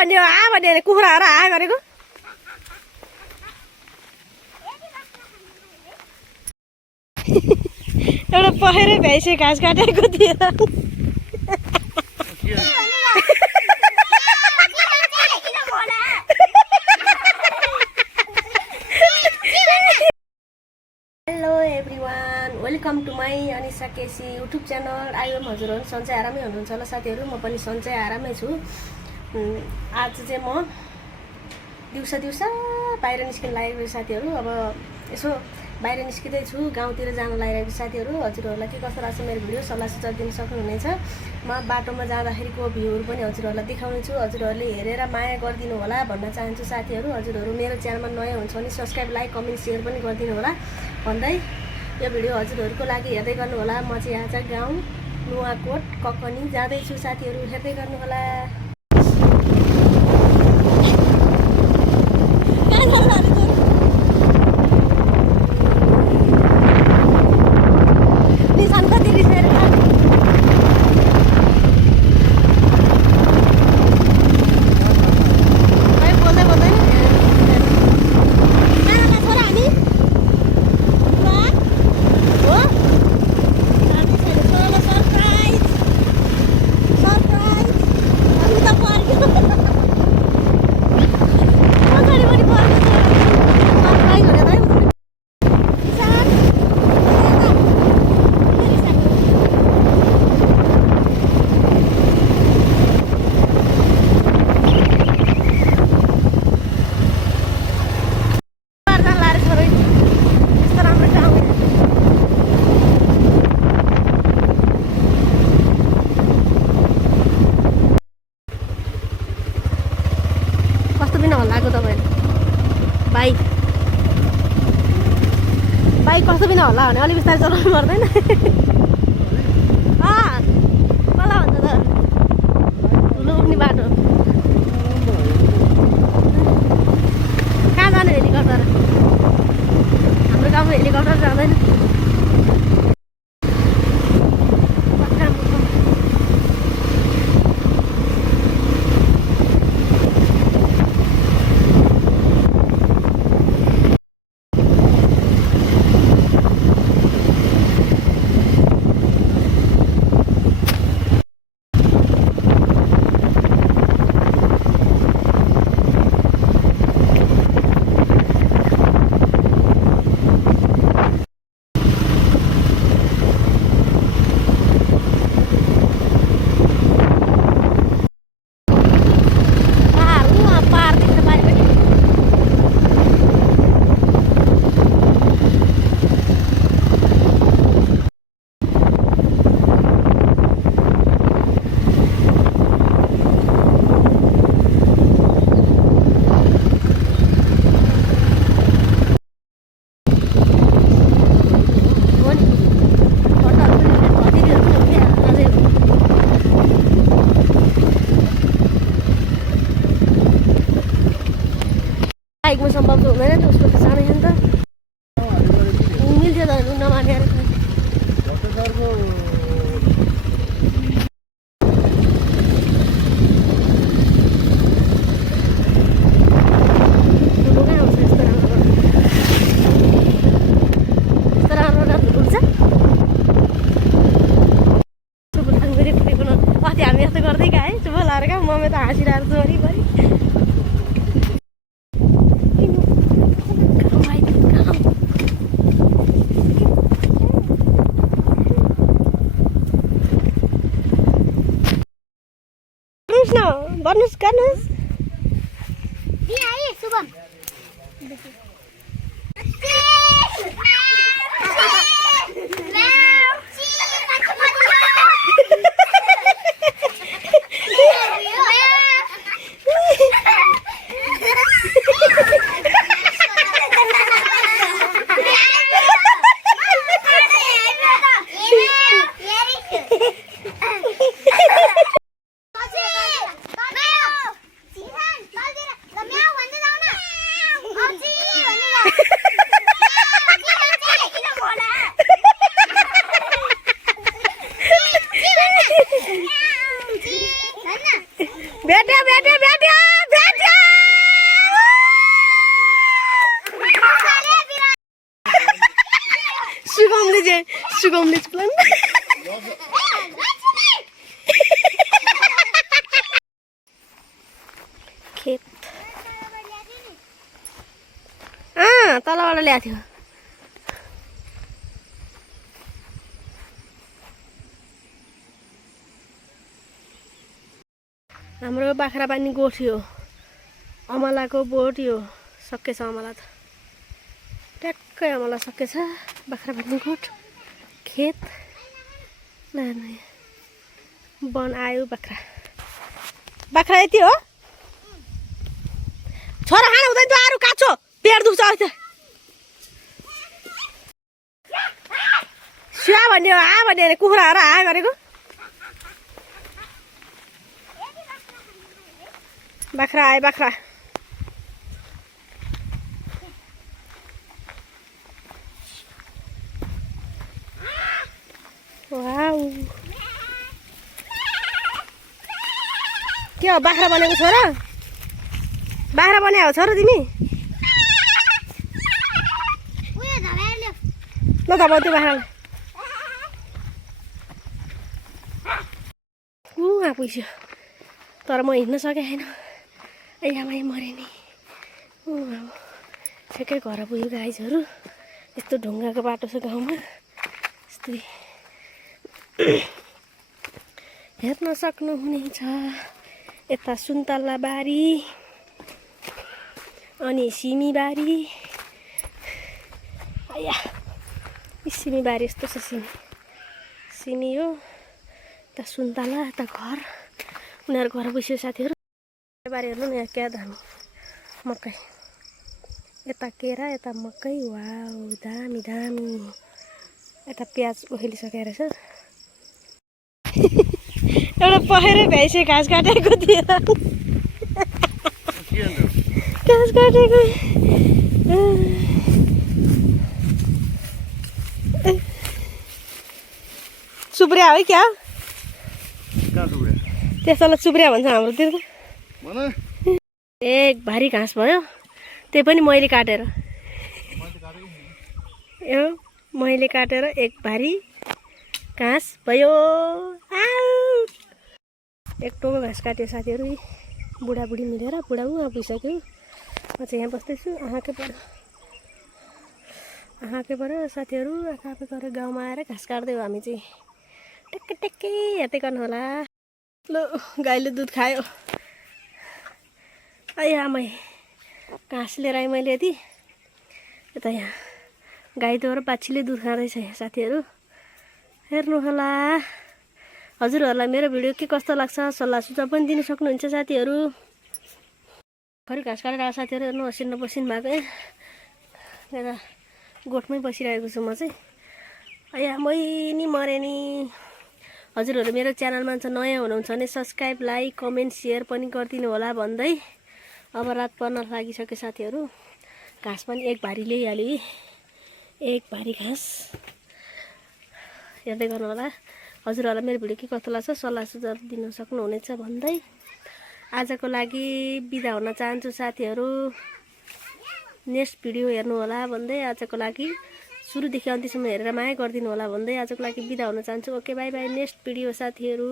भन्ने आ भन्ने कुखुराहरू आ गरेको एउटा पखेरै भ्याइसक्यो घाँस काटेको थियो hello everyone welcome to my Anisa KC YouTube channel I'm हजुरहरू सन्चै आरामै हुनुहुन्छ होला साथीहरू म पनि सन्चै आरामै छु आज चाहिँ म दिउँसा बाहिर निस्किन लागेको साथीहरू अब यसो बाहिर निस्किँदैछु गाउँतिर जान लागिरहेको साथीहरू हजुरहरूलाई के कस्तो लाग्छ मेरो भिडियो सल्लाह सुझाव दिन सक्नुहुनेछ म बाटोमा जाँदाखेरिको भ्यूहरू पनि हजुरहरूलाई देखाउने छु हजुरहरूले हेरेर माया गरिदिनु होला भन्न चाहन्छु साथीहरू हजुरहरू मेरो च्यानलमा नयाँ हुन्छ भने सब्सक्राइब लाइक कमेन्ट सेयर पनि गरिदिनु होला भन्दै यो भिडियो हजुरहरूको लागि हेर्दै गर्नु होला म चाहिँ आज गाउँ नुवाकोट ककनी जाँदैछु साथीहरू हेर्दै गर्नु होला बाइक कस्तो बिना होला भने अलिक बिस्तारै चलाउनु पर्दैन कला भन्छ त ठुलो उठ्ने बाटो कहाँ जाने हेलिकप्टर हाम्रो गाउँमा हेलिकप्टर जाँदैन बाइकमा सम्भव त हुँदैन नि उसको त सानो नि त मिल्थ्यो त नमानेर अस्ति हामी यस्तो गर्दै गएँ चुप लाएर क्या मम्मी त हाँसिरहेको छु वरिपरि भन्नुहोस् गर्नुहोस् शुभम सुगाउने प्लान खेत तलबाट ल्याएको थियो हाम्रो बाख्रा पानी गोठ्यो अमलाको बोट यो सकेछ अमला त ट्याक्कै अमला सकेछ बाख्रा पानी गोठ खेत वन आयो बाख्रा यति हो छोरा खाना हुँदैन त्यो अरू काँचो पेट दुख्छ अहिले सुहा भन्ने हो भन्ने कुखुराहरू गरेको बाख्रा आयो बाख्रा वाउ के हो बाख्रा बनेको छोरा बाख्रा बनायो छोरा तिमी ल त त्यो बाख्रालाई पुग्यो तर म हिँड्न सकेँ छैन आमाई मरे नि ठ्याक्कै घर पुग्यो गाइजहरू यस्तो ढुङ्गाको बाटो छ गाउँमा यस्तै हेर्न सक्नुहुनेछ यता सुन्तला बारी अनि सिमी बारी आया सिमी बारी यस्तो छ सिमी हो यता सुन्तला यता घर उनीहरू घर बस्यो साथीहरू बारी हेर्नु न यहाँ क्या धामी मकै यता केरा यता मकै वाउ दामी दामी यता प्याज उखेलिसकेको रहेछ एउटा पखेरै भ्याइसक्यो घाँस काटेको थियो घाँस काटेको सुप्रिया हो क्या त्यसलाई चुप्रिया भन्छ हाम्रोतिर एक भारी घाँस भयो त्यही पनि मैले काटेर यो मैले काटेर एक भारी घाँस भयो एक टोको घाँस काट्यो साथीहरू बुढाबुढी मिलेर बुढा पुगिसक्यो म चाहिँ यहाँ बस्दैछु आँखाकै पर साथीहरू आँखाकै पर गाउँमा आएर घाँस काट्दै हो हामी चाहिँ टेक्कै टेक्कै हेर्दै गर्नु होला ल गाईले दुध खायो आमै घाँस लिएर आएँ मैले यति यता यहाँ गाई र बाछीले दुध खाँदैछ साथीहरू हेर्नु होला हजुरहरूलाई मेरो भिडियो के कस्तो लाग्छ सल्लाह सुझाव पनि दिनु सक्नुहुन्छ साथीहरू खरि घाँस काटेर आएको साथीहरू हेर्नु असिन बसिन भएको यता गोठमै बसिरहेको छु म चाहिँ मैनी मरे नि हजुरहरू मेरो च्यानलमा चाहिँ नयाँ हुनुहुन्छ भने सब्सक्राइब लाइक कमेन्ट सेयर पनि गरिदिनु होला भन्दै अब रात पर्न लागिसक्यो साथीहरू घाँस पनि एक भारी ल्याइहाल्यो एक भारी घाँस हेर्दै गर्नु होला हजुरहरूलाई मेरो भिडियो के कस्तो लाग्छ सल्लाह सुझाव दिन सक्नुहुनेछ भन्दै आजको लागि बिदा हुन चाहन्छु साथीहरू नेक्स्ट भिडियो हेर्नु होला भन्दै आजको लागि सुरुदेखि अन्त्यसम्म हेरेर माया गरिदिनु होला भन्दै आजको लागि बिदा हुन चाहन्छु okay by by next video साथीहरू।